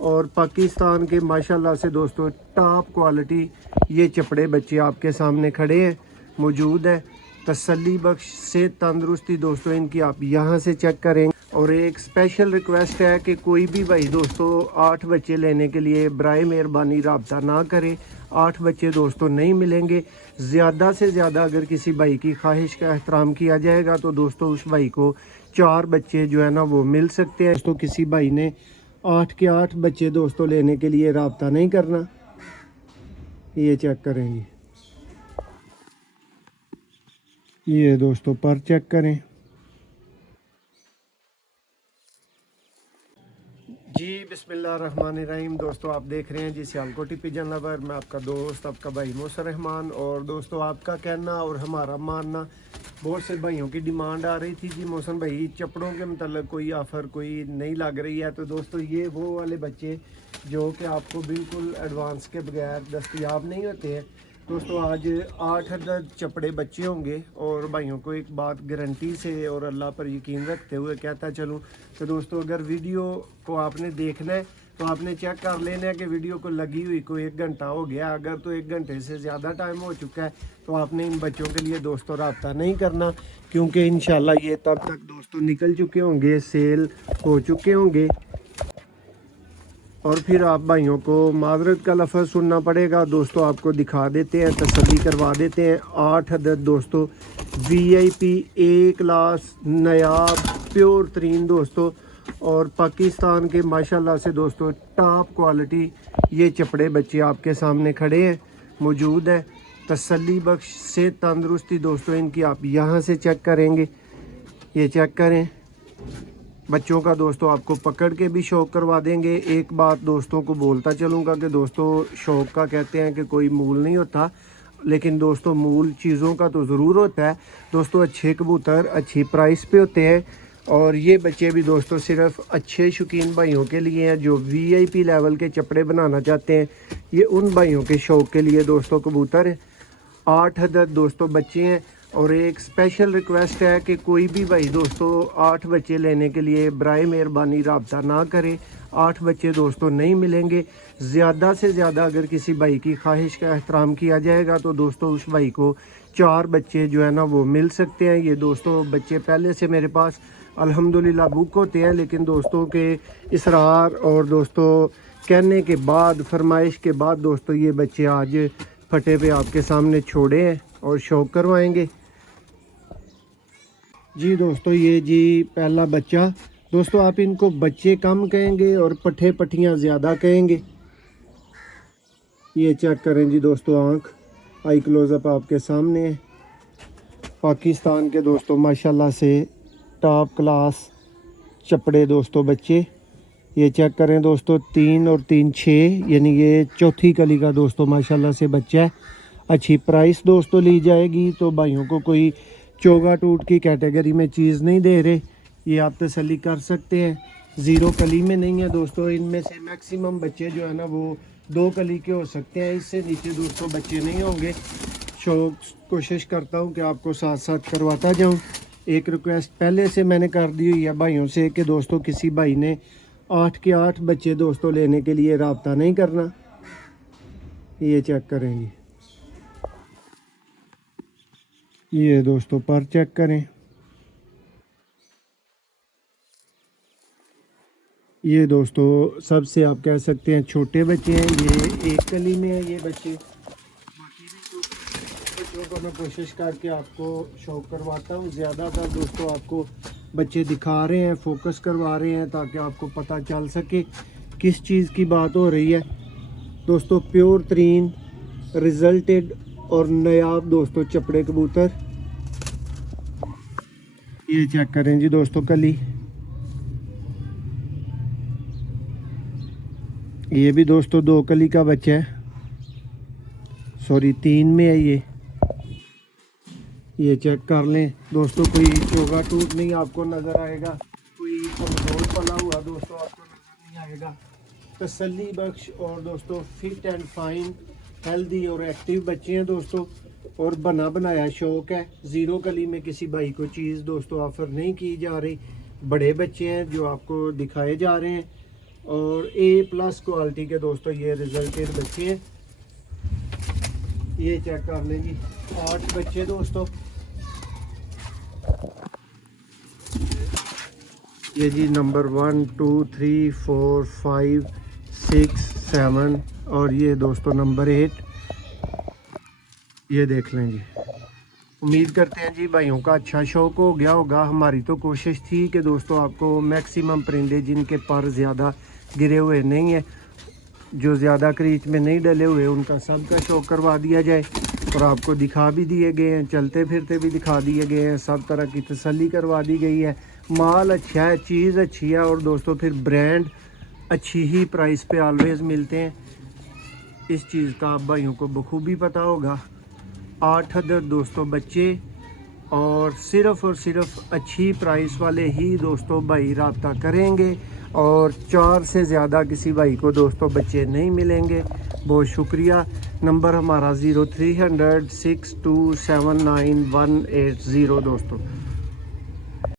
और पाकिस्तान के माशाल्लाह से दोस्तों टॉप क्वालिटी ये चपड़े बच्चे आपके सामने खड़े हैं, मौजूद है। तसल्ली बख्श से तंदुरुस्ती दोस्तों इनकी आप यहाँ से चेक करें। और एक स्पेशल रिक्वेस्ट है कि कोई भी भाई दोस्तों 8 बच्चे लेने के लिए बराए मेहरबानी रब्ता ना करें। 8 बच्चे दोस्तों नहीं मिलेंगे। ज़्यादा से ज़्यादा अगर किसी भाई की ख्वाहिश का एहतराम किया जाएगा तो दोस्तों उस भाई को 4 बच्चे जो है ना वो मिल सकते हैं। दोस्तों किसी भाई ने 8 के 8 बच्चे दोस्तों लेने के लिए रब्ता नहीं करना। ये चेक करेंगे, ये दोस्तों पर चेक करें जी। बिस्मिल्लाहिर्रहमानिर्रहीम। दोस्तों आप देख रहे हैं जी सियालकोटी पिजन लवर। मैं आपका दोस्त आपका भाई मौसर रहमान। और दोस्तों आपका कहना और हमारा मानना, बहुत से भाइयों की डिमांड आ रही थी जी मौसम भाई चपड़ों के मतलब कोई ऑफ़र कोई नहीं लग रही है। तो दोस्तों ये वो वाले बच्चे जो कि आपको बिल्कुल एडवांस के बगैर दस्तयाब नहीं होते हैं। दोस्तों आज 8 अदद चपड़े बच्चे होंगे। और भाइयों को एक बात गारंटी से और अल्लाह पर यकीन रखते हुए कहता चलूँ तो दोस्तों अगर वीडियो को आपने देखना है तो आपने चेक कर लेना है कि वीडियो को लगी हुई को 1 घंटा हो गया। अगर तो 1 घंटे से ज़्यादा टाइम हो चुका है तो आपने इन बच्चों के लिए दोस्तों रब्ता नहीं करना, क्योंकि इंशाल्लाह ये तब तक दोस्तों निकल चुके होंगे, सेल हो चुके होंगे। और फिर आप भाइयों को माजरत का लफ्ज़ सुनना पड़ेगा। दोस्तों आपको दिखा देते हैं, तसल्ली करवा देते हैं। 8 अदद दोस्तों VIP A class Nayab pure तरीन दोस्तों और पाकिस्तान के माशाल्लाह से दोस्तों टॉप क्वालिटी ये चपड़े बच्चे आपके सामने खड़े हैं, मौजूद है। तसल्ली बख्श से तंदुरुस्ती दोस्तों इनकी आप यहाँ से चेक करेंगे, ये चेक करें। बच्चों का दोस्तों आपको पकड़ के भी शौक़ करवा देंगे। एक बात दोस्तों को बोलता चलूँगा कि दोस्तों शौक़ का कहते हैं कि कोई मूल नहीं होता, लेकिन दोस्तों मूल चीज़ों का तो ज़रूर होता है। दोस्तों अच्छे कबूतर अच्छी प्राइस पे होते हैं। और ये बच्चे भी दोस्तों सिर्फ अच्छे शौकीन भाइयों के लिए हैं जो VIP लेवल के चपड़े बनाना चाहते हैं। ये उन भाइयों के शौक़ के लिए दोस्तों कबूतर है। 8 अदद दोस्तों बच्चे हैं। और एक स्पेशल रिक्वेस्ट है कि कोई भी भाई दोस्तों 8 बच्चे लेने के लिए बराए मेहरबानी रब्ता ना करें। 8 बच्चे दोस्तों नहीं मिलेंगे। ज़्यादा से ज़्यादा अगर किसी भाई की ख्वाहिश का एहतराम किया जाएगा तो दोस्तों उस भाई को 4 बच्चे जो है ना वो मिल सकते हैं। ये दोस्तों बच्चे पहले से मेरे पास अल्हम्दुलिल्लाह बुक होते हैं, लेकिन दोस्तों के इसरार और दोस्तों कहने के बाद, फरमाइश के बाद दोस्तों ये बच्चे आज फटे पे आपके सामने छोड़े हैं और शौक़ करवाएंगे जी। दोस्तों ये जी पहला बच्चा। दोस्तों आप इनको बच्चे कम कहेंगे और पट्ठे पट्टियाँ ज़्यादा कहेंगे। ये चेक करें जी दोस्तों, आँख आई क्लोज़अप आपके सामने है। पाकिस्तान के दोस्तों माशाल्लाह से टॉप क्लास चपड़े दोस्तों बच्चे। ये चेक करें दोस्तों, 3 और 3 6, यानी ये चौथी कली का दोस्तों माशाल्लाह से बच्चा है। अच्छी प्राइस दोस्तों ली जाएगी। तो भाइयों को कोई चोगा टूट की कैटेगरी में चीज़ नहीं दे रहे, ये आप तसल्ली कर सकते हैं। 0 कली में नहीं है दोस्तों। इनमें से मैक्सिमम बच्चे जो है ना वो 2 कली के हो सकते हैं, इससे नीचे दोस्तों बच्चे नहीं होंगे। कोशिश करता हूँ कि आपको साथ साथ करवाता जाऊँ। एक रिक्वेस्ट पहले से मैंने कर दी हुई है भाइयों से कि दोस्तों किसी भाई ने 8 के 8 बच्चे दोस्तों लेने के लिए रब्ता नहीं करना। ये चेक करेंगे, ये दोस्तों पर चेक करें। ये दोस्तों सबसे आप कह सकते हैं छोटे बच्चे हैं। ये 1 कली में है ये बच्चे। बाकी बच्चों को मैं कोशिश करके आपको शौक़ करवाता हूँ। ज़्यादातर दोस्तों आपको बच्चे दिखा रहे हैं, फोकस करवा रहे हैं ताकि आपको पता चल सके किस चीज़ की बात हो रही है। दोस्तों प्योर तरीन रिजल्टेड और नायाब दोस्तों चपड़े कबूतर। ये चेक करें जी दोस्तों कली। ये भी दोस्तों 2 कली का बच्चा है, सॉरी 3 में है ये चेक कर लें दोस्तों। कोई चोगा टूट नहीं आपको नज़र आएगा, कोई कमज़ोर पला हुआ दोस्तों आपको नज़र नहीं आएगा। तसल्ली बख्श और दोस्तों फिट एंड फाइन हेल्दी और एक्टिव बच्चे हैं दोस्तों। और बना बनाया शौक़ है। 0 कली में किसी भाई को चीज़ दोस्तों ऑफ़र नहीं की जा रही। बड़े बच्चे हैं जो आपको दिखाए जा रहे हैं। और A+ क्वालिटी के दोस्तों ये रिजल्टेड बच्चे हैं। ये चेक कर लें जी, 8 बच्चे दोस्तों। ये जी नंबर 1 2 3 4 5 6 7 और ये दोस्तों नंबर 8। ये देख लें जी। उम्मीद करते हैं जी भाइयों का अच्छा शौक हो गया होगा। हमारी तो कोशिश थी कि दोस्तों आपको मैक्सिमम परिंदे जिनके पर ज़्यादा गिरे हुए नहीं है, जो ज़्यादा क्रीच में नहीं डले हुए, उनका सब का शौक करवा दिया जाए। और आपको दिखा भी दिए गए हैं, चलते फिरते भी दिखा दिए गए हैं, सब तरह की तसल्ली करवा दी गई है। माल अच्छा है, चीज़ अच्छी है और दोस्तों फिर ब्रांड अच्छी ही प्राइस पे ऑलवेज़ मिलते हैं। इस चीज़ का आप भाइयों को बखूबी पता होगा। 8 अदर दोस्तों बच्चे और सिर्फ अच्छी प्राइस वाले ही दोस्तों भाई रब्ता करेंगे और 4 से ज़्यादा किसी भाई को दोस्तों बच्चे नहीं मिलेंगे। बहुत शुक्रिया। नंबर हमारा 0300 6279 180 दोस्तों।